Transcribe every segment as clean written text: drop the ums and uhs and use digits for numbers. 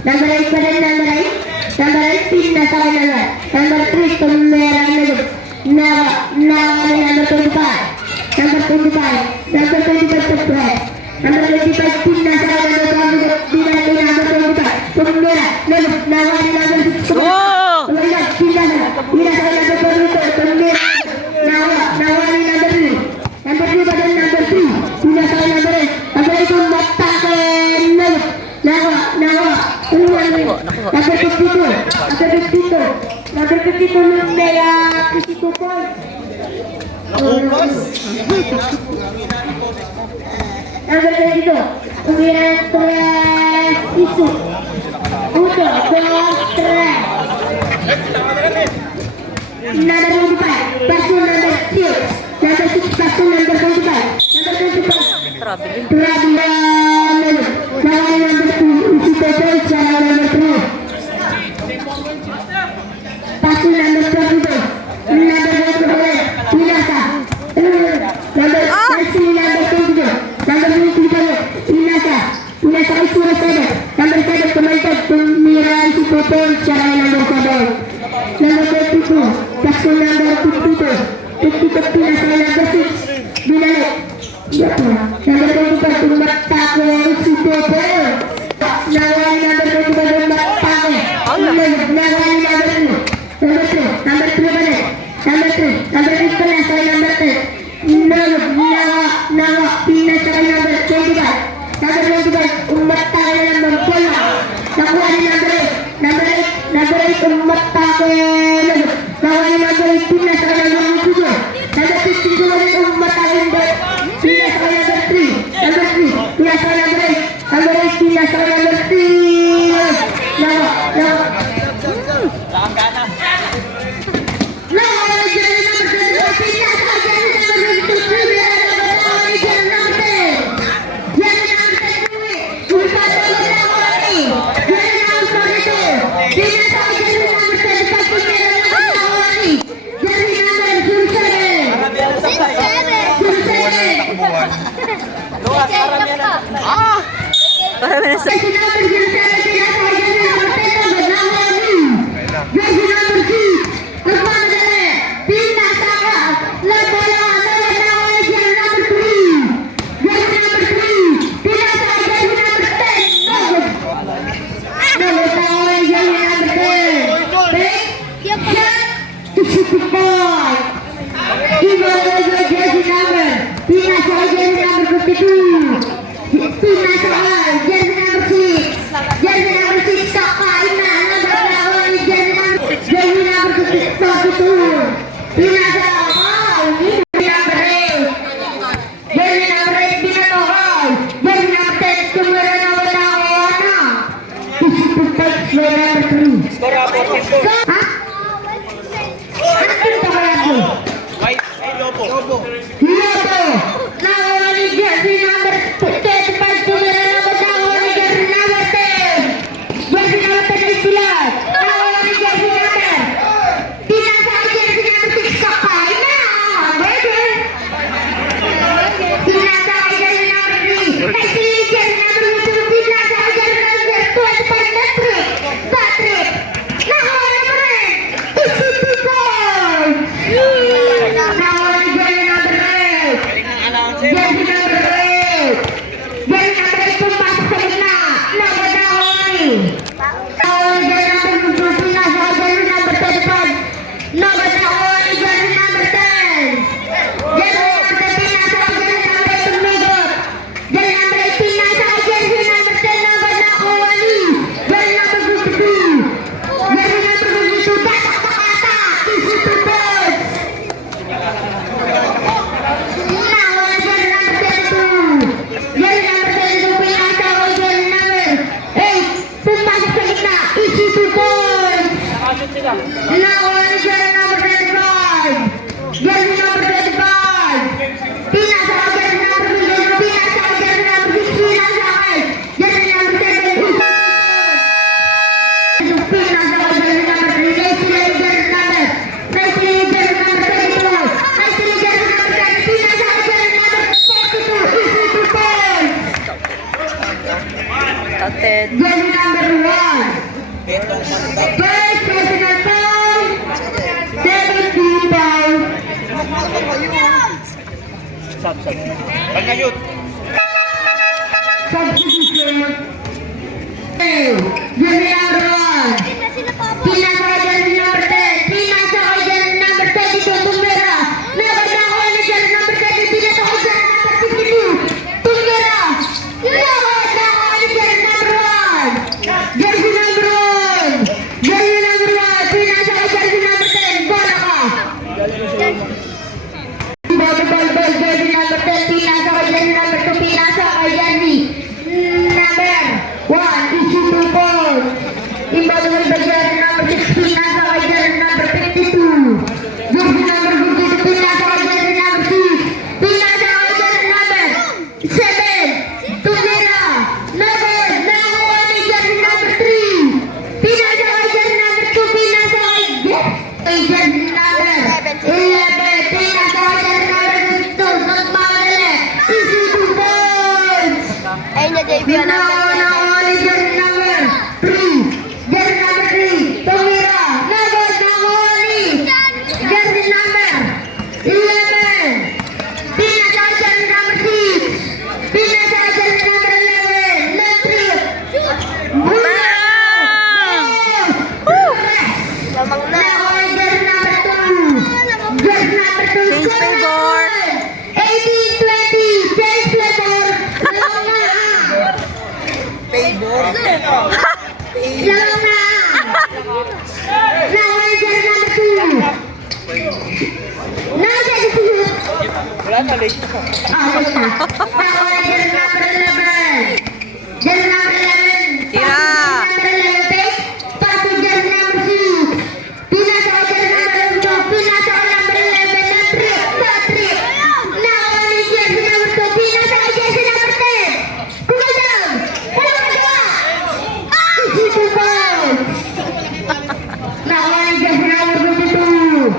Number 8 pa rin, number 8, pin na sa kanya. Number 3, tumera number 25. Number 25 to press. Number 25, pin na sa kanya. Number 25, tumera number 6. Pin na sa kanya, number 3. Number 3 pa rin, number 3. Pin na sa kanya, number 8. Number 8, Number 52 ng Mea, 52 points. Nakupas. Number 22, umira ng 3 isu. Uto, 2-3. Number 25, person number 6. Number 6, person number 25. Number 25. Traveler. Number 2, isu points, number 3. Pasu number 22, number 22, Inasa. Number 22, number 22, Inasa. Inasa kay Sura 7. Number 7, kumaitag, tumira si Popon, siya kay number 7. Number 22, pasu number 52, 52, Pinasa kay number 6. Binalik. Number 25, tumatake si Popon. Naway number 25, tumatake. Naway number 2. Number 3 pa rin. Number 3 pa rin sa number 10. Nawa, pina sa number 25. Number 25, umata ka na number 12. Nakuha ni number 8. Number 8, umata ka na. Nakuha ni number 8, pina sa number 2. Number 15, umata ka na. Pina sa number 3. Number 3, pina sa number 8. Number 8, pina sa number 3. Nawa. Para na sa Counted. Jersey number 1. Itong matag. First personal foul. 17 foul. Pagkayot. Substitution. Jersey number 1. Pinasa kay jersey number 10. Pinasa kay jersey number 22. Tumira. Nabasa ko ni jersey number 30. Pinasa kay jersey number 52. Tumira. Nabasa ko ni jersey number 1. Jersey number 1. Jersey number 1. Pinasa kay jersey number 10. Bola ka. Ball, jersey number 10. Pinasa kay jersey number 2. Pinasa kay jersey number 1. Issue 2 balls. Imbabawal by jersey number 16. Nasa kay jersey number 52. Jersey number 52. Pinasa kay jersey number 6. Pinasa kay jersey number 7. Tumira. Nagod. Nakuha ni jersey number 3. Pinasa kay jersey number 2. Pinasa kay jersey number 11. Pinasa kay jersey number 52. Magmamali. Issue 2 balls. Ayun na, JB. Ano? Nakuha ni jersey number 3. Jersey number 3. Tumira. Nagod. Nakuha ni jersey number 11. Pinasa kay jersey number 6. Pinasa kay jersey number 11. Left trip. Bola. Lamang na. Nakuha ni jersey number 2. Jersey number 2. Change favor. 18-20. Change favor. Lamang na. Favor. Lamang na. Nakuha ni jersey number 2. Nasa shoot. Wala na, late. Basta. Nakuha ni jersey number 11. Jersey number 11. Tira. Number 11. Pasok jersey number 6. Pinasa kay jersey number 2. Pinasa kay number 11. Na trip. Nakuha ni jersey number 2. Pinasa kay jersey number 10. Kumadam. Wala ka gawa. Issue 2 balls. Nakuha ni jersey number 52.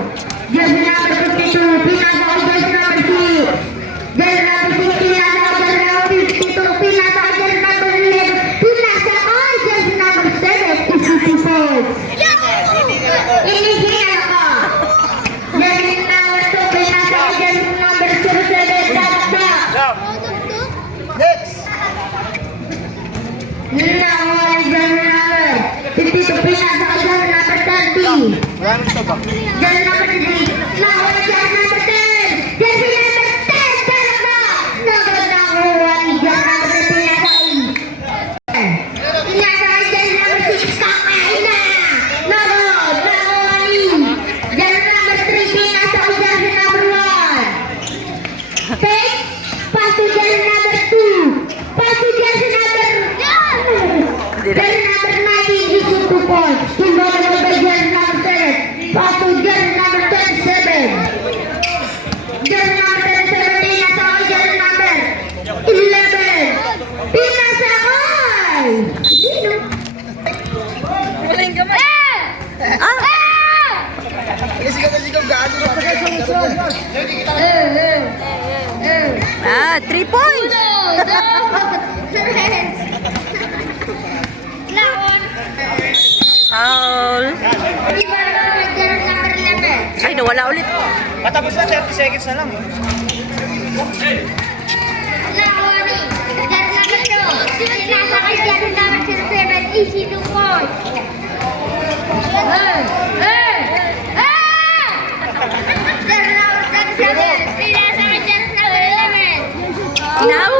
Jersey number 52. Pinasa kay jersey number 6. Jersey number 6. Pinasa kay jersey number 52. Pinasa kay jersey number 11. Pinasa kay jersey number 7. Issue 2 balls. Inihingal ako. Jersey number 2. Pinasa kay jersey number 07. Dadakda. Next. Nakuha ni jersey number 52. Pinasa kay jersey number 30. Wala nang isa ba? Jersey number 3. Nakuha ni jersey number 10. Jersey number 10. Talaga. Nakuha ni jersey number 10. Pinasa kay jersey number 6. Kakain na. Nakuha ni jersey number 3. Pinasa kay jersey number 1. Take. Pass to jersey number 2. Pass to jersey number jersey number 19. Issue 2 points. Imbabawal by jersey number 7. Pass to jersey number 27. Jersey number 27. Pinasa kay jersey number 11. Pinasa kay. Sino? Huling gamay. Ah! Sigaw, gaano ba? Ah, 3 points. Foul. Ay, nawala ulit. Matapos na, 30 seconds na lang. Easy to point. Now.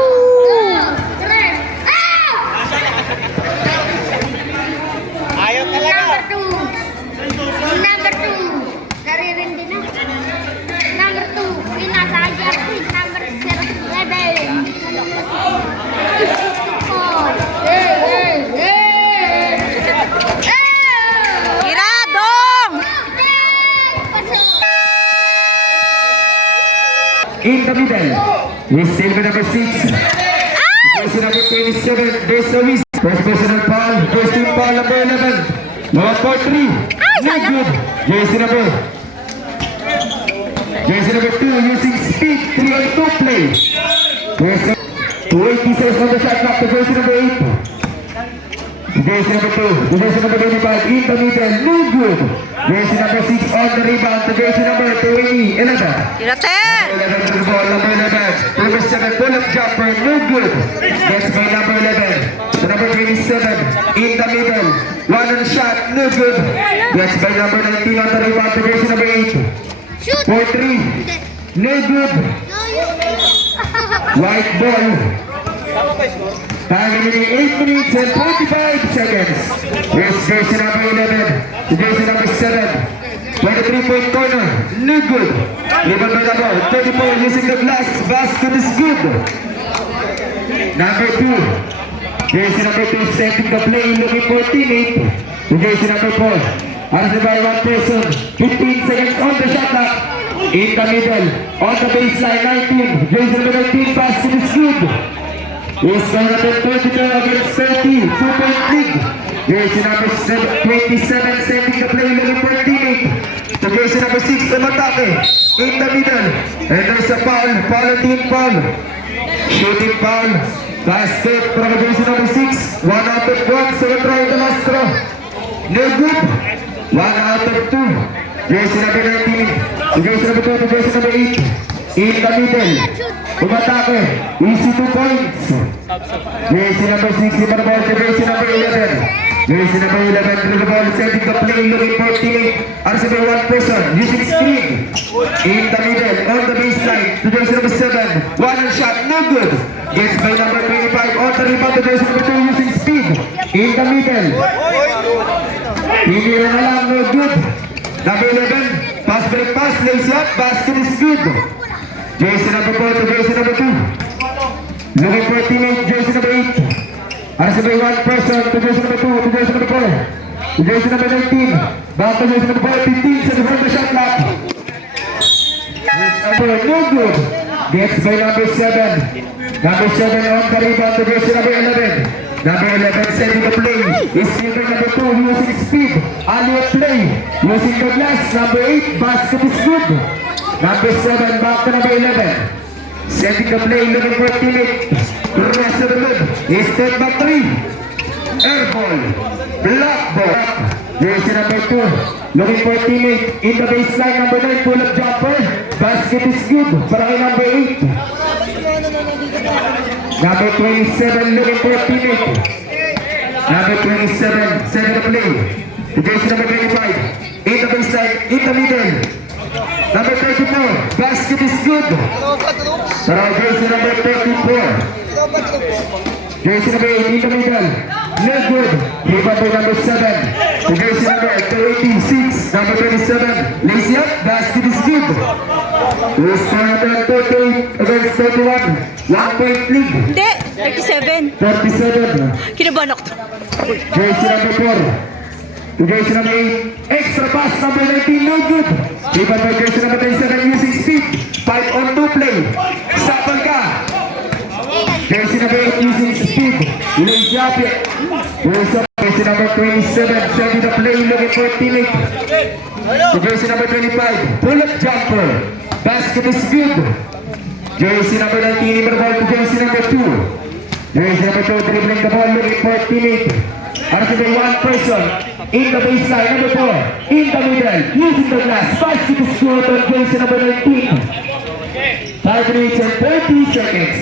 Ayaw talaga. Number 2. Naririndi na. Number 2. Pinasa kay jersey number 11. Tira, Dong. In the middle, we still with number 6. Person number 27, there's service. First personal foul, first team foul number 11. Number 43, not good. Jersey number 2 using speed, 3-on-2 play. 280 says on the shot clock to jersey number 8. Jersey number 2, jersey number 25, in the middle, no good. Jersey number 6 on the rebound to jersey number 11. Tira 10. 11 to the ball, number 11. Number 7, pull-up jumper, no good. Gets by number 11. To number 27, in the middle. One on shot, no good. Gets by number 19 on the rebound to jersey number 8. Shoot! 4-3, no good. White ball. Time remaining 8 minutes and 45 seconds. Here's jersey number 11 to jersey number 7. 23-point corner, no good. Rebound by number 34 using the glass. Basket is good. Number 2. Jersey number 2 setting the play, looking for teammate. To jersey number 4. Answered by one person. 15 seconds on the shot clock. In the middle, on the baseline, 19. Jersey number 19, basket is good. Is going to be 22 against 30. 2-point lead. Jersey number 27 setting the play, looking for teammate. To jersey number 6, umatake. In the middle. And there's a foul. Foul, team foul. Shooting foul. Basket from jersey number 6. 1 out of 1. So try the last throw. No good. 1 out of 2. Jersey number 19. To jersey number 2 to jersey number 8. In the middle. Umatake. Easy 2 points. Jersey number 6. Iba na ball to jersey number 11. Jersey number 11 to the ball. Setting the play. Looking for teammate. Arsenal by one person. Using screen. In the middle. On the baseline. To jersey number 7. One shot. No good. Gets by number 25. On the rebound to jersey number 2 using speed. In the middle. Hindi na lang. No good. Number 11. Pass break pass. Lays up. Basket is good. Jersey number 4 to jersey number 2. Looking for teammate. Jersey number 8. Arsenal by one person to jersey number 2 to jersey number 4. To jersey number 19. Back to jersey number 4. 15 seconds from the shot clock. No good. Gets by number 7. Number 7 on the rebound to jersey number 11. Number 11 setting the play. Is given number 2 using speed. Alley play. Using the glass. Number 8. Basket is good. Number 7 back to number 11. Setting the play. Looking for teammate. Rest of the mid. Is step back 3. Air ball. Block ball. Jersey number 2. Looking for teammate. In the baseline. Number 9. Pull up jumper. Basket is good. Para kay number 8. Number 27 looking for teammate. Number 27 setting the play. To jersey number 25. In the baseline. In the middle. Number 34. Basket is good. Para jersey number 34. Jersey number 8 in the middle. No good. Rebound by number 7. To jersey number 86. Number 27. Lazy up. Basket is good. We start at 38 against 31. 1-point lead. Hindi. 37. 37. Kinabahan ako to. Jersey number 4. To jersey number 8. Extra pass number 19. No good. Rebound by jersey number 37 using speed. 5 on 2 play. Sapal ka. Jersey number 8 using speed. Lazy up it. Jersey number 27 setting the play. Looking for teammate. To jersey number 25. Pull-up jumper. Basket is good. Jersey number 19 in the ball to jersey number 2. Jersey number 2 dribbling the ball looking for teammate. Arsenal one person in the baseline. Number 4 in the middle using the glass. Basket is good on jersey number 19. 5 minutes and 30 seconds.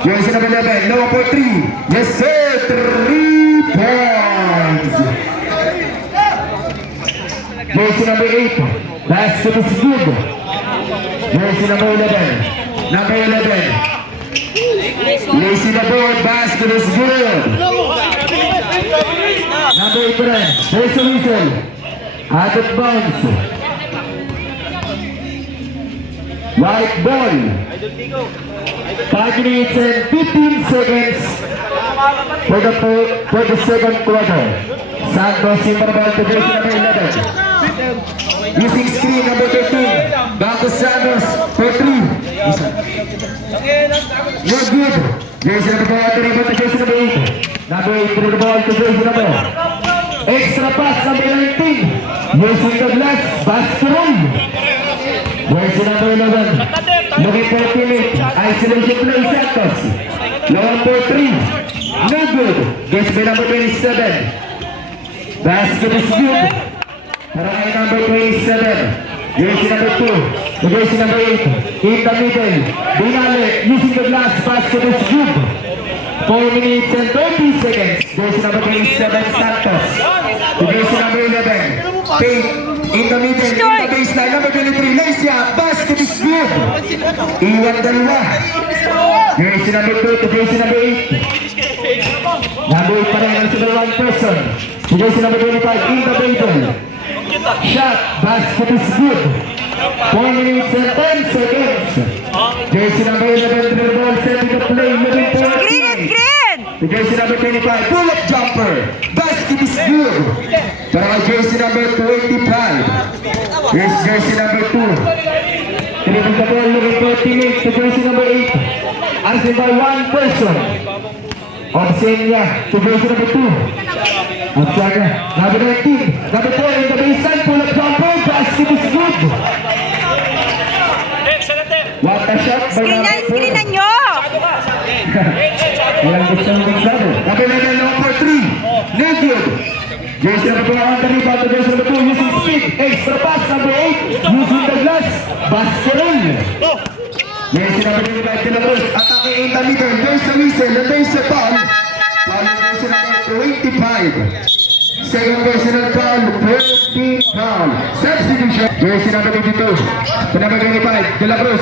Jersey number 11 low for 3. Yes sir, 3 points. Jersey number 8. Basket is good. Jersey number 11. Number 11. Lazy the board. Basket is good. Number 8 rin. There's a whistle. Out of bounds. White ball. 5 minutes and 15 seconds for the second quarter. Santos in the ball to jersey number 11. Using screen number 13. Back to Santos for 3. No good. Jersey number 4 to rebound to jersey number 8. Number 8 through the ball to jersey number. Extra pass number 19. Using the glass. Basket roll. Jersey number 11. Looking for teammate. Isolation play Santos. Lower for 3. No good. good. Gets by number 27. Basket is good. Para kay number 27. Jersey number 2. To jersey number 8. In the middle. Binale using the glass. Basket is good. 4 minutes and 30 seconds. Jersey number 27, Santos. To jersey number 11. Pate in the middle. In the baseline. Number 23, Lesia. Basket is good. Iwan dalawa. Jersey number 2 to jersey number 8. Number 8 pa rin ang number 1 person. To jersey number 25, in the middle. Shot. Basket is good. 4 minutes and 10 seconds. Jersey number 11, dribble, setting the play, moving forward. Screen! The jersey number 25, pull-up jumper. Basket is good. Para kay jersey number 25. Here's jersey number 2. Dribble the ball, moving for teammate to jersey number 8. Arsenal by 1 person. Obsenia to jersey number 2. Obsenia, number 19. Number 4 in the baseline, pull-up jumper. Basket is good. What a shot by number 4. Screenan nyo! Walang gusto ng magsado. Number 11, number 3. No good. Jersey number 2 on the rebound to jersey number 2 using speed. Extra pass, number 8. Using the glass. Basket. Jersey number 25, De La Cruz. Attacking in the middle. There's a whistle and there's a foul. Foul of jersey number 25. Second personal foul. 14 foul. Substitution. Jersey number 22. To number 25, De La Cruz.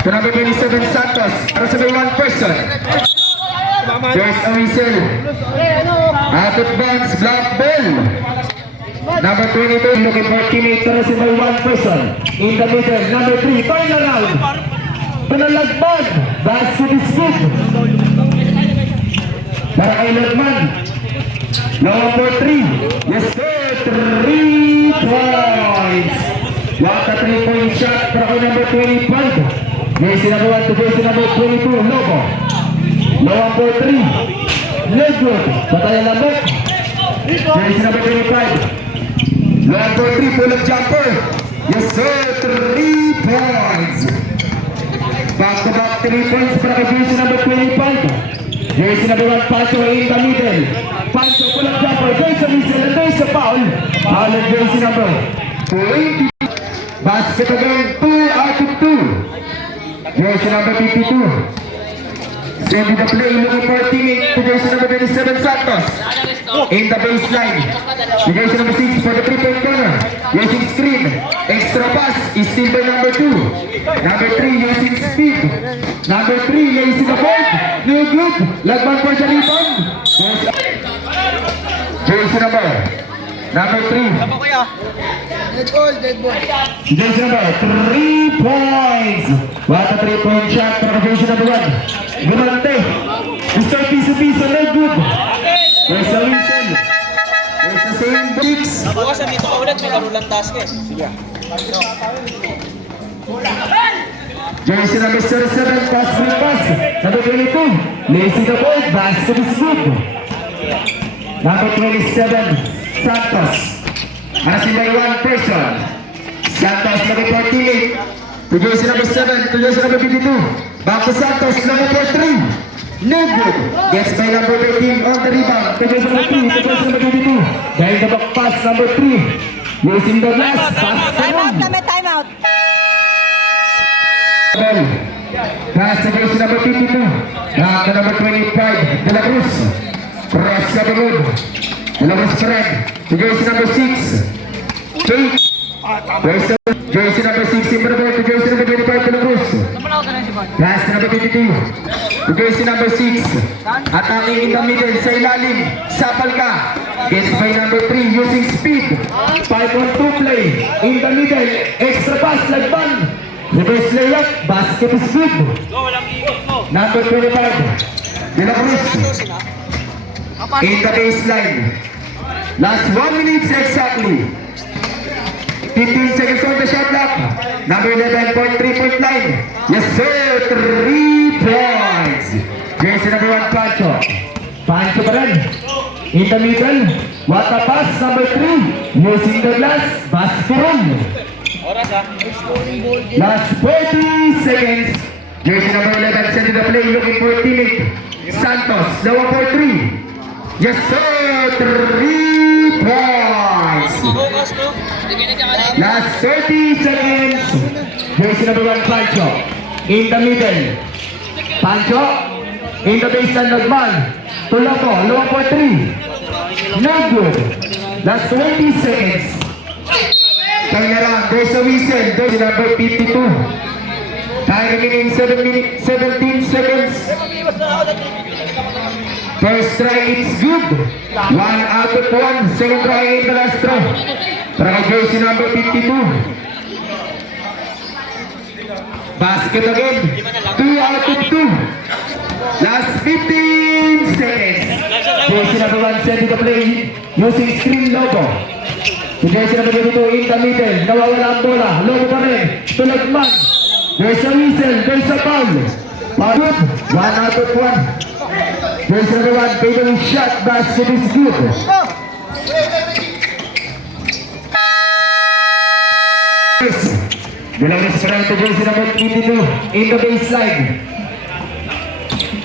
To number 27, Santos. Para sa may 1 person. There's a whistle. Out of bounds, black ball. Number 22, looking for teammate. Para sa may 1 person. In the middle, number 3, turn around. Panalagpag. Basket is good. Para kay Lagman. Number 3. Yes sir, 3 points. What a 3-point shot para kay number 25. Jersey number 1 to jersey number 22, Lobo. Number 3, no good. Batayan lamok. Jersey number 25. Number 3, pull-up jumper. Yes sir, 3 points. Back-to-back 3 points para kay jersey number 25. Jersey number 1, Pancho in the middle. Pancho, pull-up jumper. There's a whistle and there's a foul. Foul of jersey number 20. Basket again, 2 out of 2. Jersey number 52. Sending the play, looking for a teammate to jersey number 27, Santos. In the baseline. To jersey number 6 for the 3-point corner. Using screen. Extra pass is still by number 2. Number 3 using speed. Number 3 lays in the board. No good. Lagman for the rebound. Jersey number 3. Jersey number 3 points. What a 3-point shot para jersey number 1. Gumante. Mr. Piso-Piso, no good. There's a whistle. There's the same bricks. Nabawasan dito ka ulit, may karulang task eh. Sige. Jersey number 7, pass free pass. Number 22, lazy the ball, basket is good. Number 27, Santos. Asking by 1 person. Santos, number 48. To jersey number 7, to jersey number 52. Back to Santos, number 3. No good. Gets by number 13 on the rebound. To jersey number 3, to jersey number 52. Behind the back pass, number 3. Using the glass, pass to Time out 1. kami, time out. Pass to jersey number 52. Back to number 25, De La Cruz. Cross the good. De La Cruz spread. To jersey number 6. Take. Jersey number 6, Timberberg. To jersey number 25, De La Cruz. Pass to number 22. To jersey number 6. Attacking in the middle. Sa ilalim. Sapal ka. Gets by number 3 using speed. 5-on-2 play. In the middle. Extra pass like one. Reverse layup, basket is good. Number 25, De La Cruz. In the baseline. Last 1 minute exactly. 15 seconds on the shot clock. Number 11, 3-point line. Yes sir, 3 points. Jersey number 1, Pancho. Pancho pa rin. In the middle. What a pass, number 3. Using the glass, basket run. Oras ha. Last 40 seconds Jersey number 11, send to the play, looking for teammate. Santos, lower for 3. Yes sir, 3 points. Mahugas, no? Last 30 seconds. Jersey number 1, Pancho. In the middle. Pancho. In the baseline, Nagman. Tulapo, lower for 3. No good. Last 20 seconds. Turn around. There's a whistle. Jersey number 52. Time remaining 17 seconds. First try, it's good. 1 out of 1. Second try in the last try. Para kay jersey number 52. Basket again. 2 out of 2. Last 15 seconds. Jersey number 1 set to the play using screen logo. To jersey number 22 in the middle. Nawawala ang bola. Logo pa rin. Tulagman. There's a whistle. There's a foul. Good. 1 out of 1. There's number 1, fatal shot, basket is good. Dalawang sekarang to jersey number 22 in the baseline.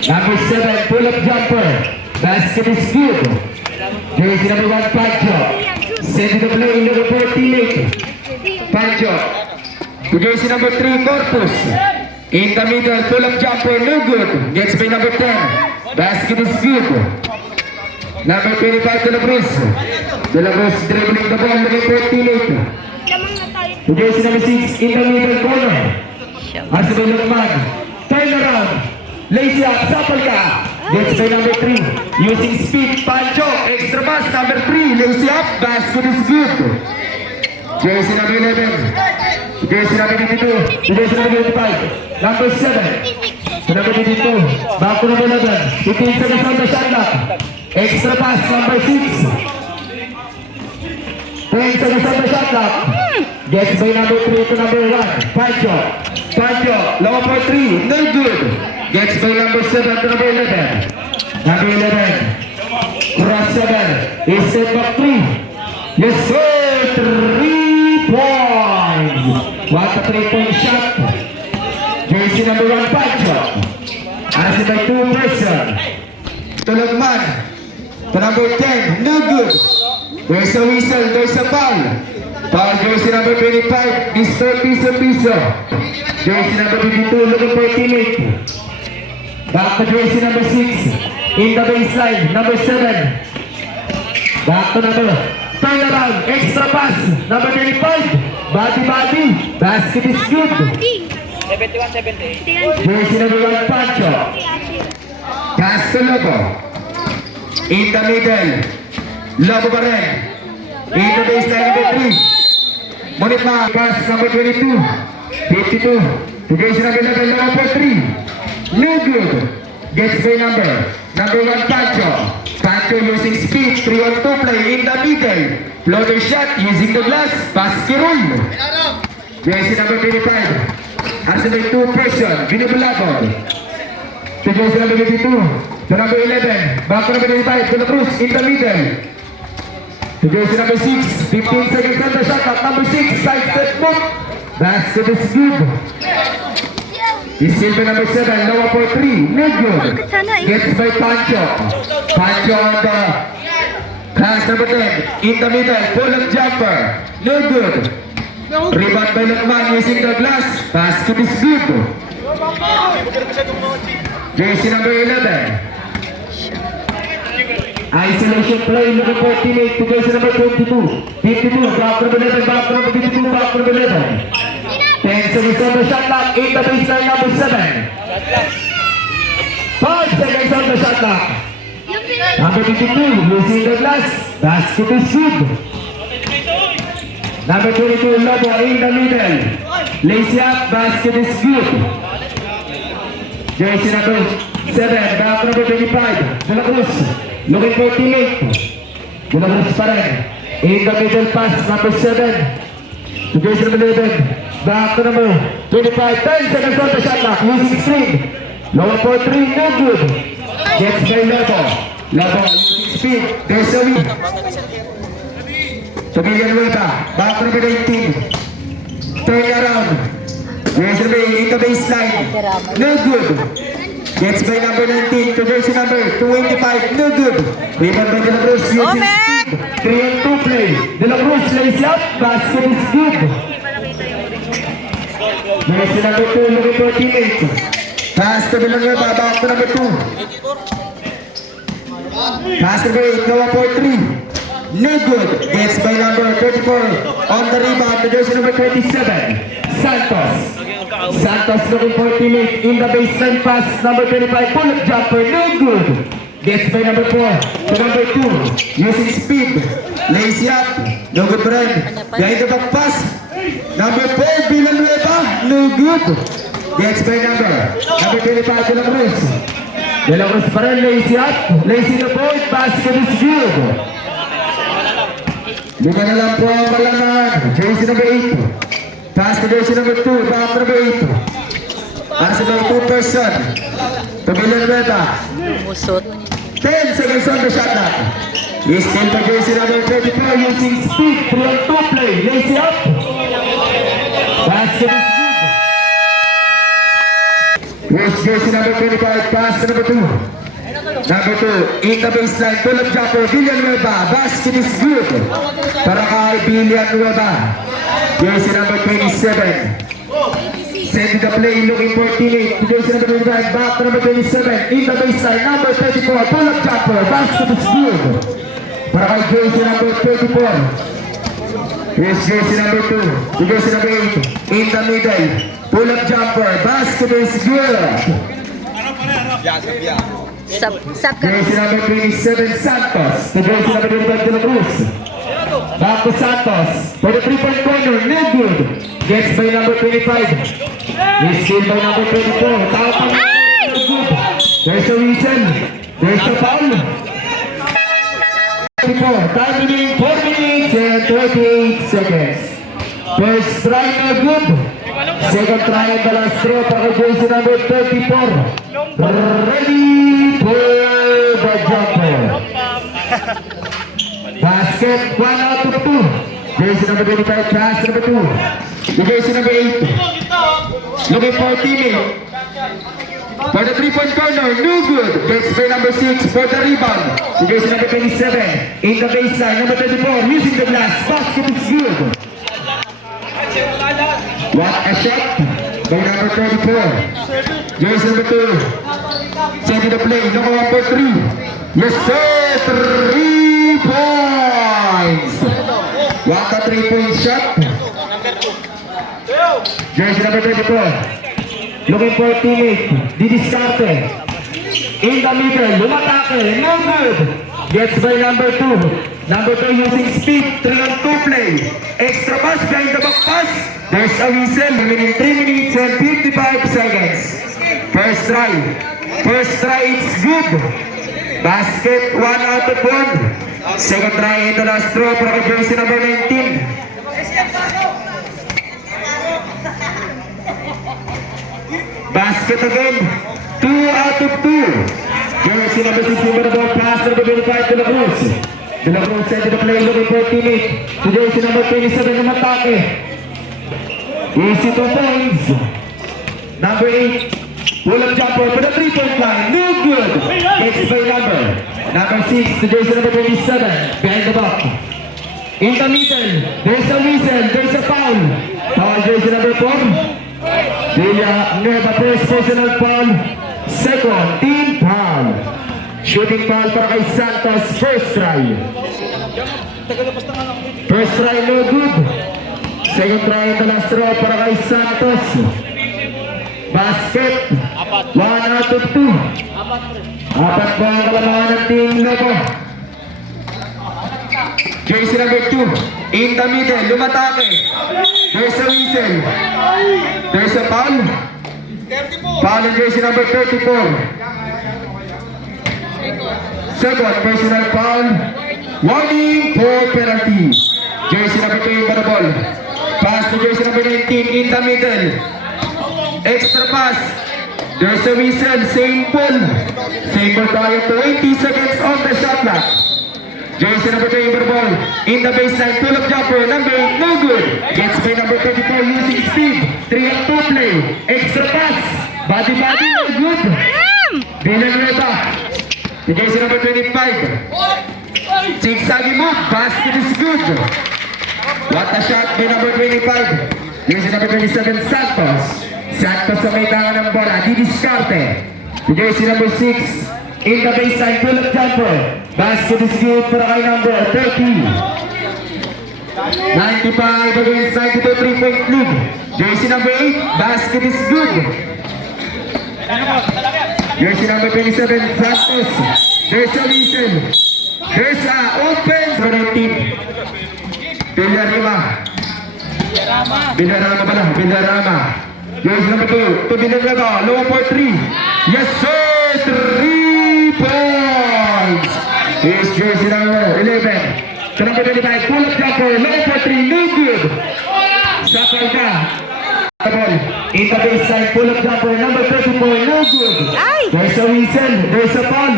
Number 7, pull-up jumper, basket is good. Jersey number 1, Pancho. Send to the play, number 4, teammate. Pancho. To jersey number 3, Corpus. In the middle, pull-up jumper, no good. Gets by number 10. Basket is good. Number 25, De La Cruz. De La Cruz dribbling the ball, looking for teammate. To jersey number 6, in the middle corner. Asabay Lukman. Turn around. Lazy up, sapal ka. Gets by number 3. Using speed, Pancho. Extra pass, number 3. Lazy up, basket is good. Jersey number 11. Jersey number 22. Jersey number 25. Number 7. Number 22. Back to number 11. 15 seconds on the shot clock. Extra pass, number 6. 10 seconds on the shot clock. Gets by number 3 to number 1. Pancho. Pancho. Low for 3. No good. Gets by number 7 to number 11. Number 11. Cross 7. Is set back 3. Yes sir. 3 points. What a 3-point shot. Jersey number 1, Pancho. As by 2 person. Tulagman. To number 10. No good. There's a whistle. There's a foul. Foul jersey number 25. Mr. Piso. Jersey number 22. Looking for teammate. Back to jersey number 6. In the baseline. Number 7. Back to number. Turn around. Extra pass. Number 25. Body. Basket is good. 71-70. Jersey number 1, Pancho. Pass to Lobo. In the middle. Lobo pa rin. In the baseline number 3. Ngunit na pass number 22. 52. To jersey number 11, Lobo for 3. No good. Gets by number 1, Pancho. Pancho using speed. 3-on-2 play in the middle. Floater shot using the glass. Basket roll. Jersey number 25. Arsenal 2 person, Binibulabog. To jersey number 22, to number 11, back to number 25, De La Cruz in the middle. To jersey number 6, 15 seconds on the shot clock, number 6, side step move. Basket is good. Is silver number 7, lower for 3, no good. Gets by Pancho. Pancho on the pass number 10, in the middle, pull-up jumper, no good. Rebound by Lukman using the glass. Basket is good. Jersey number 11. Isolation play looking for teammate to jersey number 22. 52. Back to number 11. Back to number 52. Back to number 11. 10 seconds on the shot clock. In the baseline number 7. 5 seconds on the shot clock. Number 52 using the glass. Basket is good. Number 22, Lobo in the middle. Lazy up, basket is good. Jersey number 7, back to number 25, De La Cruz. Looking for teammate. De La Cruz pa rin. In the middle pass, number 7. To jersey number 11, back to number 25. 10 seconds on the shot clock, using screen. Lower for 3, no good. Gets by Lobo. Lobo using speed. There's a win. To Villanueva, back to number 18. Turn around. Jersey number 8 in the baseline. No good. Gets by number 19 to jersey number 25. No good. Rebound by De La Cruz using Omek! speed. 3-on-2 play. De La Cruz lays up. Basket is good. Jersey number 2 looking for a teammate. Pass to Villanueva. Back to number 2. Pass to number 8. Noah for 3. No good. Gets by number 34 on the rebound to jersey number 27. Santos. Santos looking for a teammate in the baseline pass. Number 25. Pull-up jumper. No good. Gets by number 4 to number 2. Using speed. Lazy up. No good for him. Behind the back pass. Number 4. Villanueva. No good. Gets by number 25 to La Cruz. De La Cruz pa rin. Lazy up. Lazy the point. Basket is good. Lima na lang po ang kalaman. Jersey number 8. Pass to jersey number 2. Back to number 8. Pass to number 2 person. To Villanueva. Musot. 10 seconds on the shot clock. He's still for jersey number 34 using speed. 3-on-2 play. Lazy up. Basket is good. Here's jersey number 25. Pass to number 2. Number 2, in the baseline, pull-up jumper, Villanueva. Basket is good. Para kay Villanueva. Jersey number 27. Sending the play, looking for teammate. Jersey number 25, back to number 27. In the baseline, number 34, pull-up jumper. Basket is good. Para kay jersey number 34. Here's jersey number 2. Jersey number 8. In the middle, pull-up jumper. Basket is good. Sab ka. Jersey number 27, Santos. To jersey number 25, De La Cruz. Back to Santos. For the 3-point corner, no good. Gets by number 25. He's killed by number 24. Tapang no good. There's a reason. There's a foul. 24. Time remaining 4 minutes and 38 seconds. First try, no good. Second try at the last throw para jersey number 34. Ready for the jumper. Basket 1 out of 2. Jersey number 25, pass number 2. The jersey number 8. Looking for a teammate. For the 3-point corner, no good. Gets by number 6 for the rebound. The jersey number 27. In the baseline, number 34. Using the glass. Basket is good. What a shot by number 34. Jersey number 2. Sending the play. Number 1 for 3. Yes sir. 3 points. What a 3-point shot. Jersey number 34. Looking for a teammate. Didiscarte. In the middle. Lumatake. No good. Gets by number 2. Number 2 using speed. 3-on-2 play. Extra pass behind the back pass. There's a whistle. Remaining 3 minutes and 55 seconds. First try. First try, it's good. Basket 1 out of 1. Second try in the last throw for jersey number 19. Basket again. 2 out of 2. Jersey number 6 in the ball. Pass number 25 to La Cruz. De La Cruz sent to the play looking for a teammate. To jersey number 27 ng atake. Easy 2 points. Number 8. Pull-up jumper for the 3-point line. No good. It's by number 6 to jersey number 27. Behind the back. In the middle. There's a whistle. There's a foul. Foul jersey number 4. Villanueva first personal foul. Second team foul. Shooting foul para kay Santos. First try. First try no good. Second try in the last throw para kay Santos. Basket 1 out of 2. Apat po ang kalamangan ng team Lobo. Jersey number 2 in the middle, lumatake. There's a whistle. There's a foul. Foul in jersey number 34. Second personal foul. Warning for penalty. Jersey number 2 in the ball. Pass to jersey number 19 in the middle. Extra pass. There's a whistle. Same pull. Same pull tayo. 20 seconds on the shot clock. Jersey number 2, Amber ball. In the baseline, pull-up jumper. Number 8, no good. Gets by number 34 using speed. 3-on-2 play. Extra pass. Body, no good. Villanueva. To jersey number 25. Zigzaggy move. Basket is good. What a shot by number 25. Jersey number 27, Santos. Santos sa may tangan ng bola. Didiskarte. To jersey number 6. In the baseline, pull-up jumper. Basket is good para kay number 30. 95 against 92, 3-point lead. Jersey number 8, basket is good. Jersey number 27, Santos. There's a reason. There's a open for the team. Villarama. Jersey number 2, to Villarama, low for 3. Yes sir, 3 points. Here's jersey number 11. To number 25, pull-up jumper, low for 3, no good. Sakal ka. In the baseline, pull-up jumper, number 34, no good. Ay! There's a whistle, there's a foul.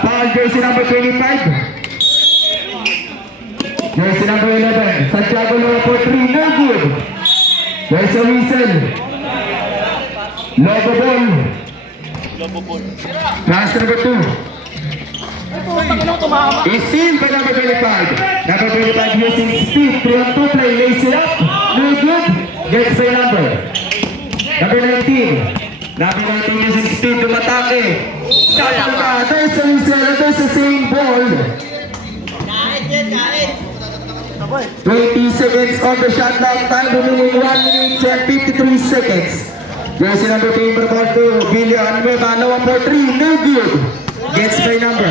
Foul jersey number 25. Jersey number 11, Santiago low for 3, no good. There's a whistle. Logo ball. Pass number 2. Is seen by number 25. Number 25 using speed. 3-on-2 play. Lays it up. No good. Gets by number 19. Number 19 using speed. Tumatake. Sakal ka. There's a whistle. There's the same ball. 20 seconds on the shot clock. Time remaining 1 minute and 53 seconds. Jersey number 2, ball to Villanueva. No 1 for 3. No good. Gets by number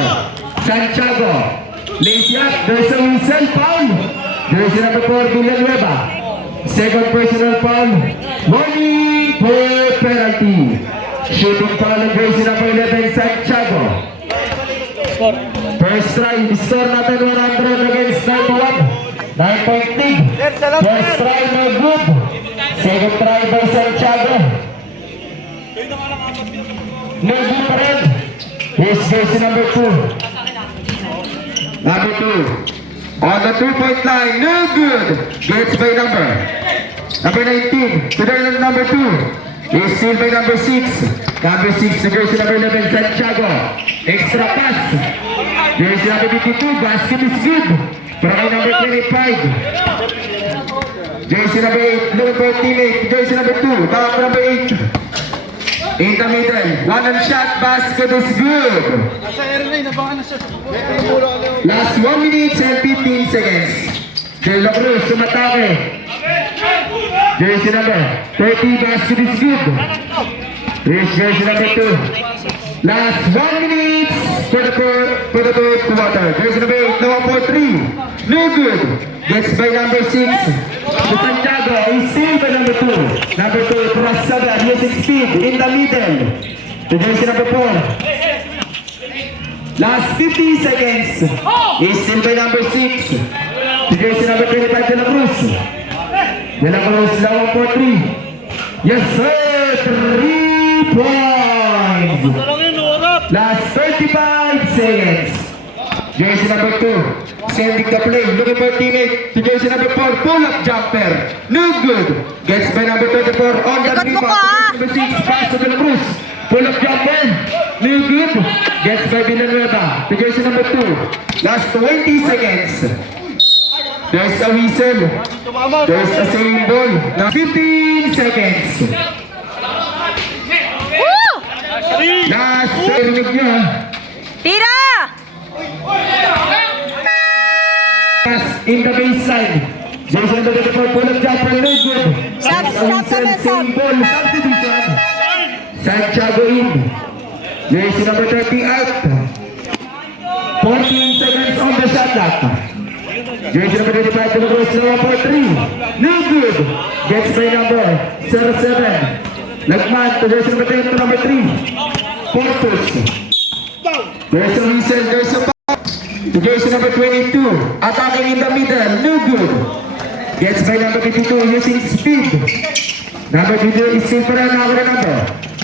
Santiago. Lays it up. There's a whistle. Foul. Jersey number 4, Villanueva. Second personal foul. Warning for penalty. Shooting foul on jersey number 11, Santiago. First try. Score natin 100 against 91. 9-point lead. First try, no good. Second try by Santiago. No good pa rin. Here's jersey number 2. Number 2. On the 3-point line, no good. Gets by number 19. To the number 2. Is still by number 6. Number 6 to jersey number 11, Santiago. Extra pass. Jersey number 52. Basket is good. Para kay number 25. Jersey number 8. Number teammate. Jersey number 2. Back number 8. In the middle. One on shot. Basket is good. Last 1 minute and 15 seconds. De La Cruz sumatake. Jersey number 30. Basket is good. Here's jersey number 2. Last 1 minute for the third quarter. Jersey number 8. No 1 for 3. No good. Gets by number 6. To Santiago. Is still by number 2. Number 2. Prasaga using speed in the middle. To jersey number 4. Last 50 seconds. Is still by number 6. To jersey number 25, De La Cruz. De La Cruz, low for 3. Yes sir, 3 points. Last 35 seconds. Jersey number 2. Sending the play. Looking for teammate. To jersey number 4. Pull-up jumper. No good. Gets by number 24 on the Likod mo rebound. ko, ah. Number 6. Pass to De La Cruz. Pull-up jumper. No good. Gets by Villanueva. To jersey number 2. Last 20 seconds. There's a whistle. There's the same ball. Now 15 seconds. Woo! Last rinig nyo. Tira! Pass in the baseline. Jason the for pull-up jumper. No good. Sub, Same ball. Substitution. Santiago in. Jersey number 30 out. 14 seconds on the shot clock. Jersey number 25 to the cross, low for 3. No good. Gets by number 07. Lagman to jersey number 10 to number 3. Portus. There's a whistle, there's a foul. To jersey number 22. Attacking in the middle. No good. Gets by number 52 using speed. Number 22 is still for another number.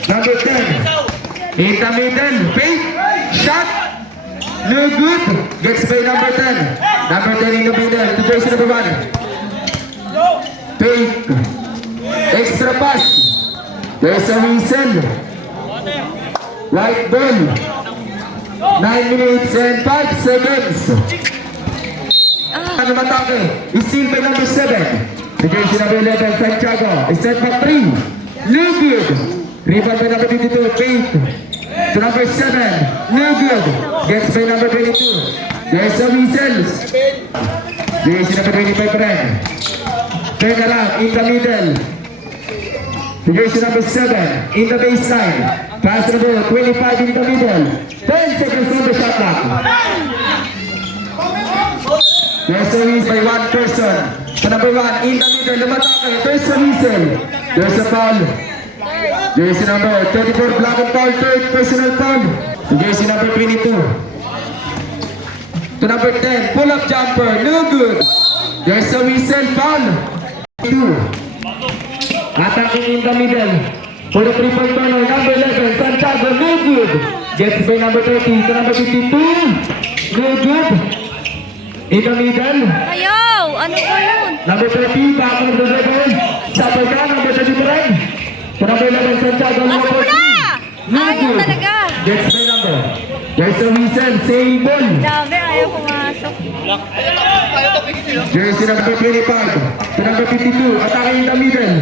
Number 10. In the middle. Fake. Shot. No good. Gets by number 10. Number 10 in the middle. To jersey number 1. Fake. Extra pass. There's a whistle. White ball. 9 minutes and 5 seconds. Ano matake? Steal by number 7. To jersey number 11. Santiago. Step back 3. No good. Rebound by number 22. Fake. To number 7. No good. Gets by number 22. There's a whistle. Jersey number 25 rin. Turn around in the middle. Jersey number 7 in the baseline. Pass the ball. 25 in the middle. 10 seconds on the shot clock. There's a whistle by one person. To number 1 in the middle. Lumatake. There's a whistle. There's a foul. Jersey number 34, black and foul, third personal foul. Jersey number 22. To number 10, pull-up jumper, no good. There's a whistle, foul. 2. Attacking in the middle. For the three-point corner, number 11, Santiago, no good. Gets by number 30, to number 52, no good. In the middle. Ayaw! Ano ba yun? Number 30, back on the dribble. Sapay ka, number 33. To number 11, Santiago, number Pasok mo 14. na! Ayaw talaga! Gets by number. There's a whistle, same ball. Dami, ayaw pumasok. Jersey number 25. To number 52, attacking in the middle.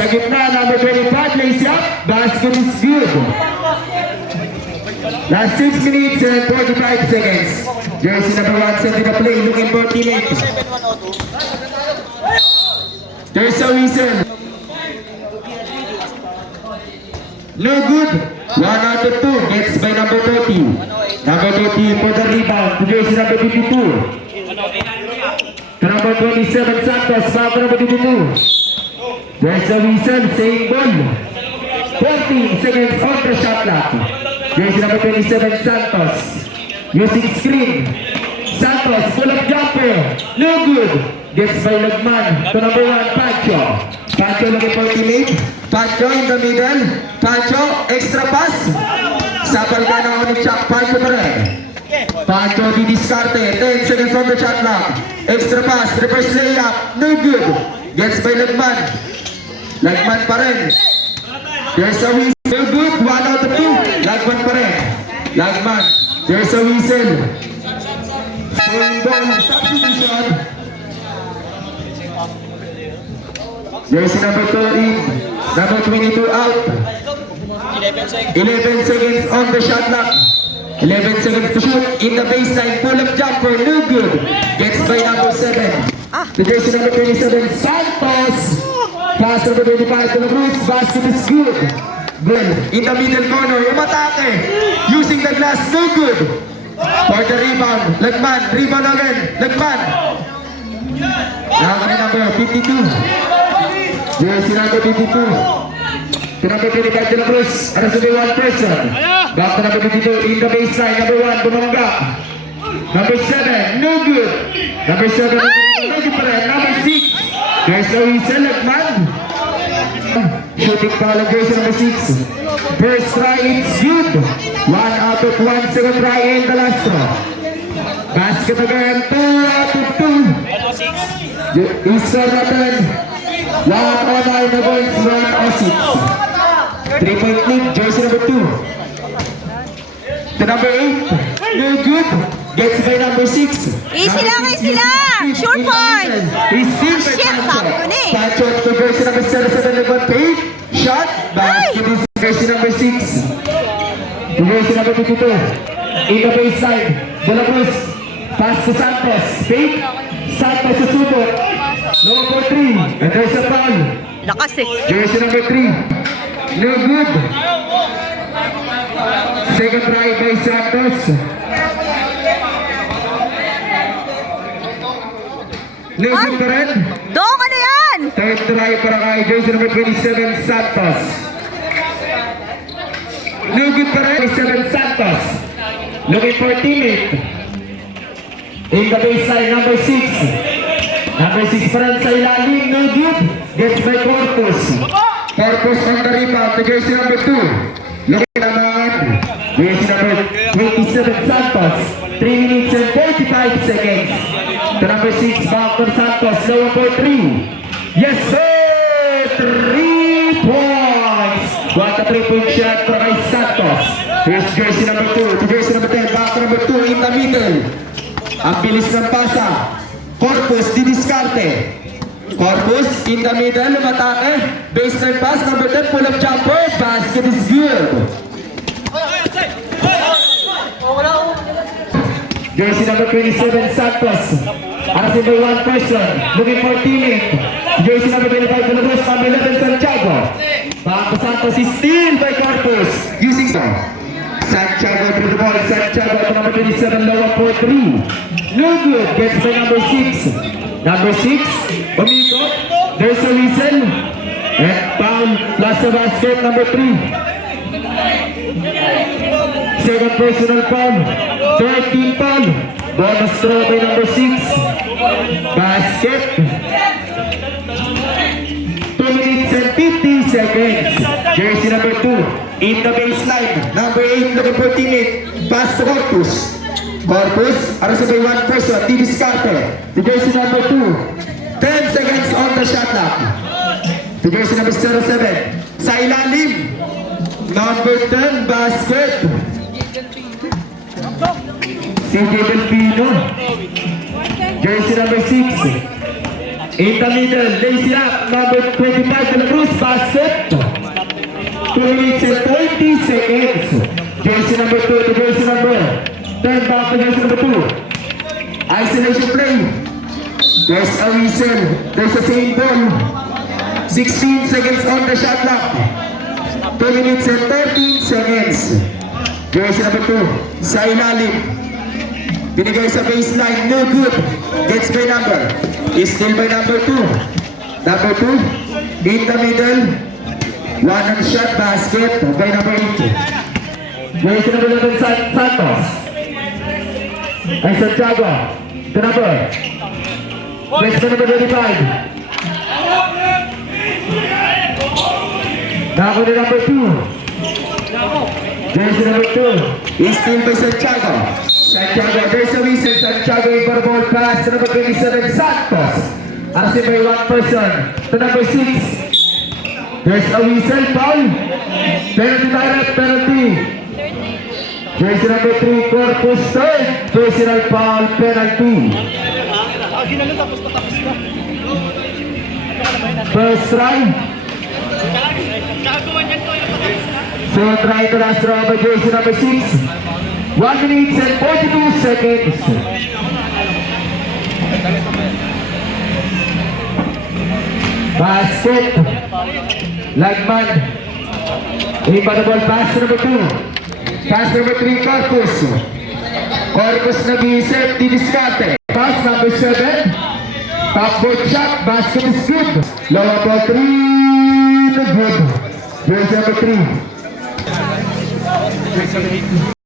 Sa gitna, number 25, lays up. Basket is good. Last 6 minutes and 45 seconds. Jersey number 1 set in the play, looking for teammate. There's a whistle. No good. 1 out of 2. Gets by number 30. Number 30 for the rebound. To jersey number 52. To number 27, Santos. Back to number 52. There's a whistle. Same ball. 14 seconds on the shot clock. Jersey number 27, Santos. Using screen. Santos, pull-up jumper. No good. Gets by Lagman. To number 1, Pancho. Pancho looking for teammate. Pancho in the middle. Pancho, extra pass. Sapal ka na ako ni Chuck. Pancho pa rin. Pancho di-discarte. 10 seconds on the shot clock. Extra pass. Reverse layup. No good. Gets by Lagman. Lagman pa rin. There's a whistle. No good. 1 out of 2. Lagman pa rin. Lagman. There's a whistle. Same ball. Substitution. Jersey number 13, number 22 out. 11 seconds on the shot clock. 11 seconds to shoot. In the baseline, pull-up jumper, no good. Gets by number 7. The jersey number 27, Santos. Pass number 25 to the Cruz. Basket is good. Good. In the middle corner, umatake. Using the glass, no good. For the rebound, Lagman. Rebound again, Lagman. Now number 52. Jersey number 52. To number 25 De La Cruz. There should be one person. Back to number 52 in the baseline. Number 1, Bumanga. Number 7, no good. Number 7, no good pa rin. Number 6. There's no whistle, Lagman. Shooting foul of jersey number 6. First try, it's good. 1 out of 1. Second try in the last one. Basket again. 2 out of 2. Easter natin. 1 on 9 na points, 1 assist. 3-point lead, jersey number 2. To number 8, no good. Gets by number 6. Easy lang, easy lang. Short points. He's still by Shit, sabi ko na eh. Pancho to jersey number 7, number 8. Shot, basket is jersey number 6. To jersey number 52. In the baseline, De La Cruz. Pass to Santos. Fake. Santos sa subot. Number 3. And there's a foul. Lakas eh. Jersey number 3. No good. Second try by Santos. No good pa rin. Dong, ano yan? Third try para kay jersey number 27, Santos. No good pa rin. 27, Santos. Looking for teammate. In the baseline, number 6. Number 6 pa rin sa ilalim. No good. Gets by Corpus. Corpus on the rebound to jersey number 2. Looking naman. Jersey number 27 Santos. 3 minutes and 45 seconds. To number 6, Balcon Santos. Low 1.3. Yes, sir! 3 points. What a 3-point shot for kay Santos. Here's jersey number 2. To jersey number 10. Back to number 2 in the middle. Ang bilis ng pasa. Corpus, didiskarte. Corpus in the middle, lumatake. Baseline pass, number 10, pull-up jumper. Basket is good. Jersey number 27, Santos. Arasin by one person. Looking for teammate. Jersey number 25, Colobos. Number 11, Santiago. Back to Santos is steal by Corpus. Using Santiago to the ball. Santiago to number 27, low 1-4-3. No good. Gets by number 6. Number 6, umikot. There's a whistle. And foul plus the basket, number 3. Second personal foul. 13 foul. Bonus throw by number 6. Basket. 2 minutes and 50 seconds. Jersey number 2. In the baseline. Number 8, looking for teammate. Pass to Corpus. Corpus, arrested by one person, Tivis Carter. To jersey number 2. 10 seconds on the shot clock. To jersey number 07. Sa ilalim. Number 10, basket. CJ Delpino. Jersey number 6. In the middle, lazy up. Number 25, De La Cruz, basket. 2 minutes and 20 seconds. Jersey number 2 to jersey number. Turn back to jersey number 2. Isolation play. There's a whistle. There's a same ball. 16 seconds on the shot clock. 2 minutes and 13 seconds. Jersey number 2. Sa ilalim. Binigay sa baseline. No good. Gets by number. Is still by number 2. Number 2. In the middle. One on shot basket by number 8. Jersey number 11, Santos. And Santiago. The number. Next number 25. Now the number 2. Jersey number 2. Is still by Santiago. Santiago, there's a whistle. Santiago in for the ball pass to number 27, Santos. Arrested by one person. To number 6. There's a whistle, foul. Penalty, direct penalty. Jersey number 3, Corpus third. Personal foul, penalty. First try. So try to last draw by jersey number 6. 1 minute and 42 seconds. Basket. Lagman. Impanaball pass number 2. Pass number 3, Corpus. Corpus nag-iisip, didiskarte. Pass number 7. Top board shot, basket is good. Lower ball 3, good. Jersey number 3.